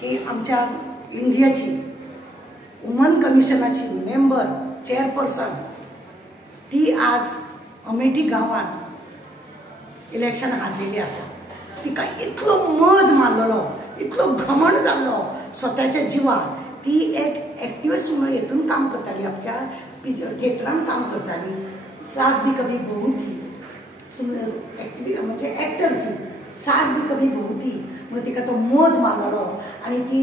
की आमच्या इंडियाची वुमन कमिशनाची मेंबर चेअरपर्सन ती आज अमेठी गावात इलेक्शन हारलेली आसा। तिका इतलो मद मारलेलो, इतलो घमंड जाल्लो स्वतःच्या जीवार। ती एक एक्टिविस्ट म्हणून हेतून काम करताली, आमच्या थिएटरान काम करताली। सास भी कभी बहू थी म्हणजे एक्टर ती, सास भी कभी बहू थी म्हणून तिका तो मद मारलेलो आणि ती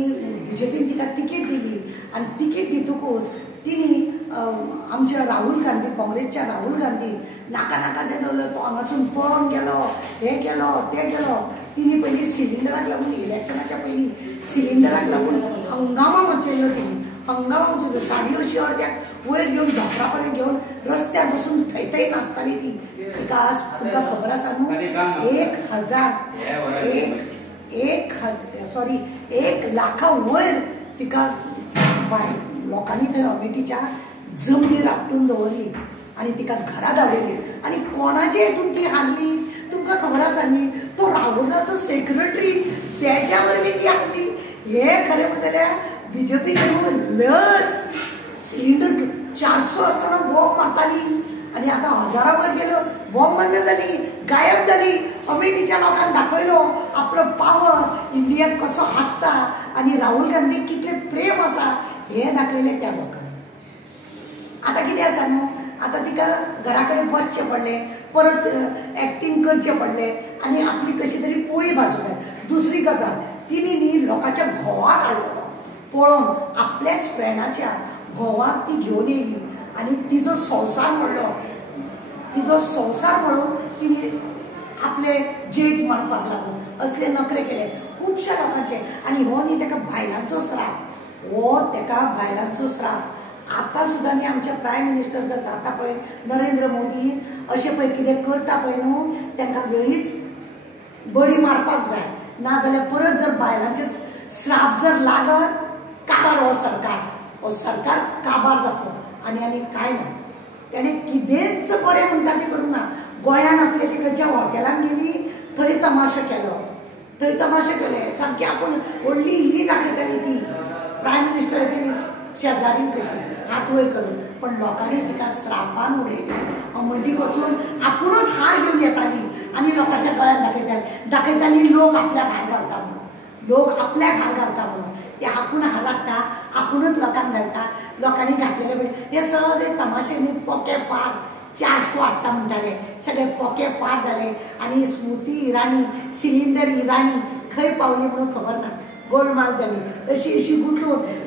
बीजेपीन तिका तिकीट दिली आणि तिकीट दितकूच तिने आमच्या राहुल गांधी, काँग्रेसच्या राहुल गांधी नाका नाका जाणवलं, तो हांगासून पळून गेलो, हे गेलो ते गेलो। तिने पयलीं सिलिंडराक लागून इलेक्शनाच्या पयलीं सिलिंडराक लागून हंगामा मचयलो, तिने हंगामा मचयलो। साडयो अशी अर्द्याक वयर घेवन धोपरापणे घेवन रस्त्यार बसून थंय नाचताली ती। तिका आज तुमकां खबर आसा न्हू, 1 लाखा वयर तिका लोकांनी थंय अमेठीच्या जमनीर आपटून दवरली आणि तिका घरा धाडली। आणि कोणाचे हेतून ती हारली तुमकां खबर आसा न्ही, तो राहुलाचो सेक्रेटरी, तेच्या वरवीं ती हारली। हे खरें म्हणल्यार बीजेपी लस सिलिंडर 400 आसतना बॉम्ब मारताली आणि आता 1000 वयर गेलो, बॉम्ब मारना जाली, गायब जाली। अमेठीच्या लोकांक दाखयलो आपलो पावर, इंडियाक कसो आसता आणि राहुल गांधी कितले प्रेम आसा हे दाखयलें त्या लोकांनी। आता कितें आसा न्हू, आता तिका घरा कडेन बसचें पडलें, परत एक्टींग करचें पडलें आणि आपली कशी तरी पोळी भाजूं जाय। दुसरी गजाल, तिने न्ही लोकांच्या घोवाक हाडलेलो पळोवन, आपल्याच फ्रेंडाच्या घोवाक ती घेवन येयली आणि तिजो संवसार म्हणलो, तिजो संवसार म्हणून तिने आपले जेट मारपाक लागून असले नखरे केले खुबश्या लोकांचे। आणि हो न्ही ताका बायलांचो श्राप, हो ताका बायलांचो श्राप। आता सुद्धा न्ही आमच्या प्रायम मिनिस्टर जर जाता पळय नरेंद्र मोदी अशें पळय कितें करता पळय न्हू, तांकां वेळीच बडी मारपाक जाय, नाजाल्यार परत जर बायलांचे श्राप जर लागत काबार हो सरकार काबार जातलो। आणि काय ना, त्याने कितेंच बरें म्हणटा तें करूंक ना। गोंयान आसले ती खंयच्या हॉटेलान गेली, थंय तमाशे केले सामकी। आपूण व्हडली ही दाखयताली ती प्रायम मिनिस्टराची शेजारीन कशी हात वयर करून, पण लोकांनी तिका श्रापान उडयली। अमेठीक वचून आपुणूच हार घेवन येताली आणि लोकांच्या गळ्यात दाखयताली लोक आपल्याक हार घालता म्हणून, लोक आपल्याक हार घालता म्हणून। ते आपूण हार हाडटा, आपुणूच लोकांक घालता। लोकांनी घातलेले पळय हे सगळे तमाशे न्ही पोके पाड 400 हाडटा म्हणटाले, सगळे पोके पाड जाले। आणि स्मृती इराणी, सिलिंडर इराणी खंय पावली म्हणून खबर ना, गोलमाल जाली। अशी गुंठून